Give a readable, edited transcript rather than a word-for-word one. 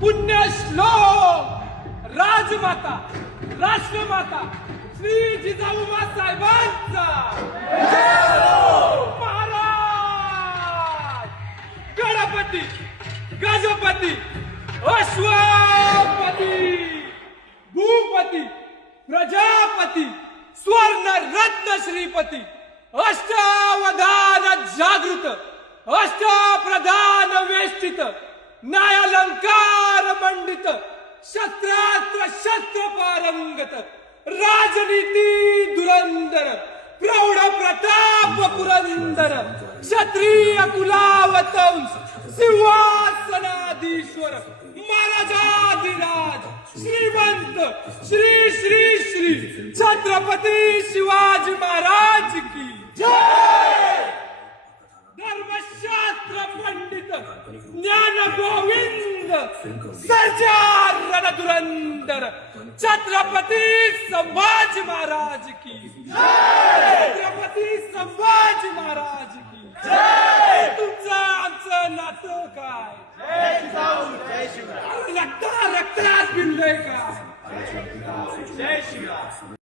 पुण्यश्लोक राजमाता राष्ट्रमाता श्री जिजाऊमा साहेबांचा महाराज गणपती गजपती अश्वपती भूपती प्रजापती स्वर्ण रत्न श्रीपती अष्टावधान जागृत अष्टप्रधान वेष्टित न्यायालंकार मंडित शस्त्रास्त्र शस्त्र पारंगत राजनीती धुरंधर प्रौढ प्रताप पुरंदर क्षत्रिय कुलावतंस सिंहासनाधीश्वर महाराजाधिराज श्रीमंत श्री श्री श्री छत्रपती शिवाजी महाराज की जय। धर्मशास्त्र पंडित ज्ञान गोविंद सर्जा रणधुरंदर छत्रपती संभाजी महाराज की जय। छत्रपती संभाजी महाराज की जय। तुमचं आमचं नातं काय? जय जिजाऊ जय शिवराय रक्तात भिनलंय काय? जय शिवराय